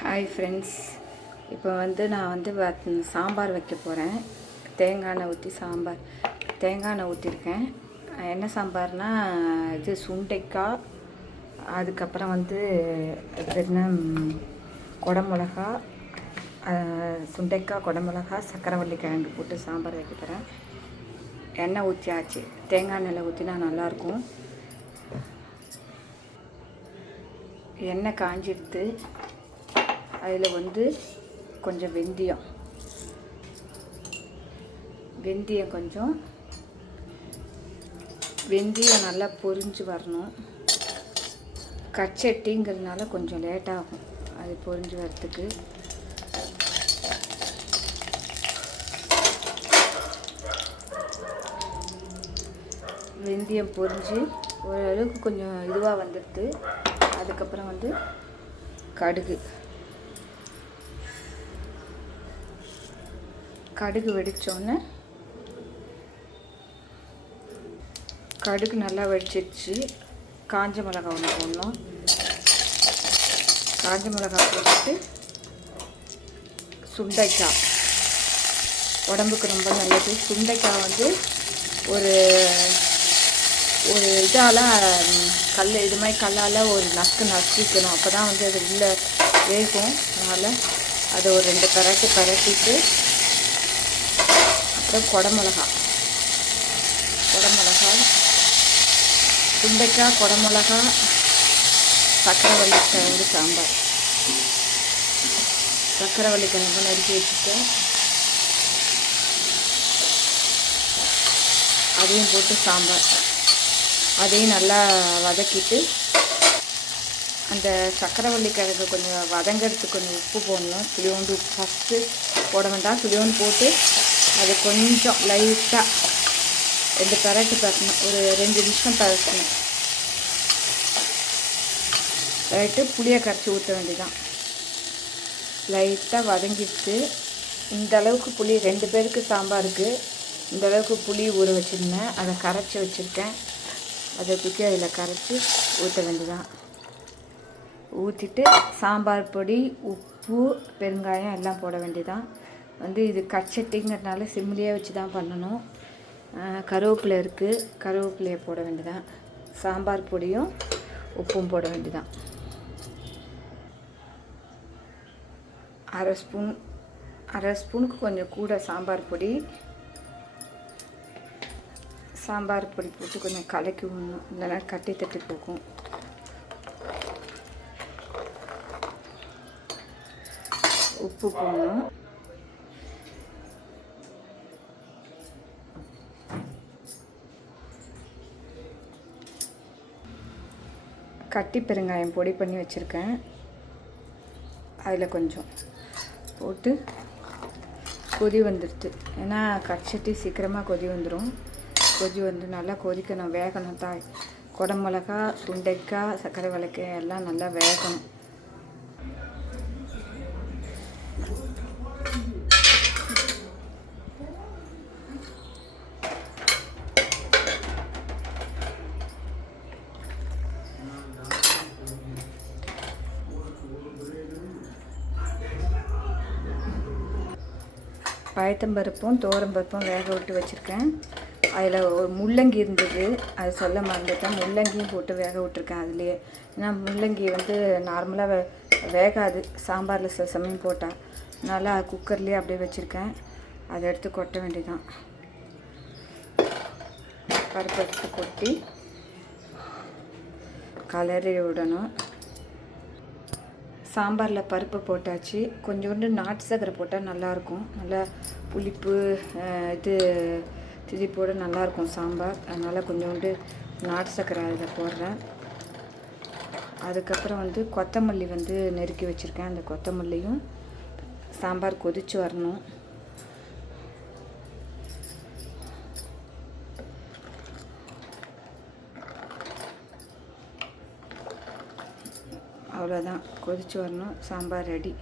Hi friends இப்போ வந்து நான் வந்து சாம்பார் வைக்க போகிறேன் தேங்காய் எண்ணெய் ஊற்றி சாம்பார் தேங்காய் எண்ணெய் ஊற்றிருக்கேன் என்ன சாம்பார்னா இது சுண்டைக்காய் அதுக்கப்புறம் வந்து என்ன குடமிளகா சுண்டைக்காய் குடமிளகா சக்கரவள்ளி கிழங்கு போட்டு சாம்பார் வைக்க போகிறேன் எண்ணெய் ஊற்றியாச்சு தேங்காய் எண்ணெயில் ஊற்றினா நல்லாயிருக்கும். எண்ணெய் காஞ்சிடுது. அதில் வந்து கொஞ்சம் வெந்தயம். வெந்தயம் கொஞ்சம். வெந்தயம் நல்லா பொரிஞ்சு வரணும். கச்சட்டிங்கிறதுனால கொஞ்சம் லேட்டாகும் அது பொரிஞ்சு வரத்துக்கு வெந்தயம் பொரிஞ்சு ஓரளவுக்கு கொஞ்சம் இதுவாக வந்துடுது. அதுக்கப்புறம் வந்து கடுகு. கடுகு வெடிச்சோடனே கடுகு நல்லா வெடிச்சிருச்சு. காஞ்ச மிளகா ஒன்று போடணும். காஞ்ச மிளகா போட்டுட்டு சுண்டைக்காய். உடம்புக்கு ரொம்ப நல்லது. சுண்டைக்காய் வந்து ஒரு ஒரு இதால் கல் இது மாதிரி கல்லால் ஒரு நக்கு நசிக்கணும் அப்போ தான் வந்து அது உள்ளே வேகும். அதனால் அதை ஒரு ரெண்டு பரட்டு பரட்டிட்டு அப்புறம் குடமிளகா. குடமிளகா துண்டைக்காய் குடமிளகா சக்கரவள்ளி கிழங்கு சாம்பார். சக்கரவள்ளி கிழங்கு நறுக்கி வச்சுட்டேன். அதையும் போட்டு சாம்பார். அதையும் நல்லா வதக்கிட்டு அந்த சக்கரவள்ளி கிழங்கு கொஞ்சம் வதங்கிறதுக்கு கொஞ்சம் உப்பு போடணும். துளியோண்டு ஃபஸ்ட்டு போட வேண்டாம். துளியோண்டு போட்டு அது கொஞ்சம் லைட்டாக ரெண்டு பரட்டு பரட்டணும் ஒரு ரெண்டு நிமிஷம் பரட்டணும். லைட்டு புளியை கரைச்சி ஊற்ற வேண்டியதான் லைட்டாக வதங்கிட்டு இந்த அளவுக்கு புளி ரெண்டு பேருக்கு சாம்பாருக்கு இந்த அளவுக்கு புளி ஊற வச்சுருந்தேன். அதை கரைச்சி வச்சுருக்கேன். அதை தூக்கி அதில் கரைச்சி ஊற்ற வேண்டியதான் ஊற்றிட்டு சாம்பார் பொடி உப்பு பெருங்காயம் எல்லாம் போட வேண்டியதான் வந்து இது கச்சட்டிங்கிறதுனால சிம்லேயே வச்சு தான் பண்ணணும். கருவேப்பிலை இருக்குது கருவேப்பிலையை போட வேண்டியதான் சாம்பார் பொடியும் உப்பும் போட வேண்டியதான் அரை ஸ்பூன் அரை ஸ்பூனுக்கு கொஞ்சம் கூட சாம்பார் பொடி. சாம்பார் பொடி போட்டு கொஞ்சம் கலக்கி விடணும். இல்லைன்னா கட்டி தட்டி போகும். உப்பு போடணும். கட்டி பெருங்காயம் பொடி பண்ணி வச்சுருக்கேன். அதில் கொஞ்சம் போட்டு கொதி வந்துடுது ஏன்னா கட்சட்டி சீக்கிரமாக கொதி வந்துடும் கொதி வந்து நல்லா கொதிக்கணும் வேகணும். தாய் குடமிளகா சுண்டைக்காய் சர்க்கரை விளக்கு எல்லாம் நல்லா வேகணும். பயத்தம்பருப்பும் பருப்பும் வேக விட்டு வச்சுருக்கேன். அதில் ஒரு முள்ளங்கி இருந்தது. அது சொல்ல மறந்துட்டேன். முள்ளங்கியும் போட்டு வேக விட்டுருக்கேன் அதுலேயே. ஏன்னா முள்ளங்கி வந்து நார்மலாக வே வேகாது. சாம்பாரில் சில சமயம் போட்டால் அதனால் குக்கர்லேயே அப்படியே வச்சுருக்கேன். அதை எடுத்து கொட்ட வேண்டியதான் பருப்பு எடுத்து கொட்டி கலரி விடணும். சாம்பாரில் பருப்பு போட்டாச்சு. கொஞ்சோண்டு நாட்டு சக்கரை போட்டால் நல்லாயிருக்கும். நல்லா புளிப்பு இது திதிப்போட நல்லாயிருக்கும் சாம்பார். அதனால் கொஞ்சோண்டு நாட்டு சக்கரை அதில் போடுறேன். அதுக்கப்புறம் வந்து கொத்தமல்லி வந்து நெருக்கி வச்சுருக்கேன். அந்த கொத்தமல்லியும் சாம்பார் கொதிச்சு வரணும். அவ்வளோதான் கொதிச்சு வரணும். சாம்பார் ரெடி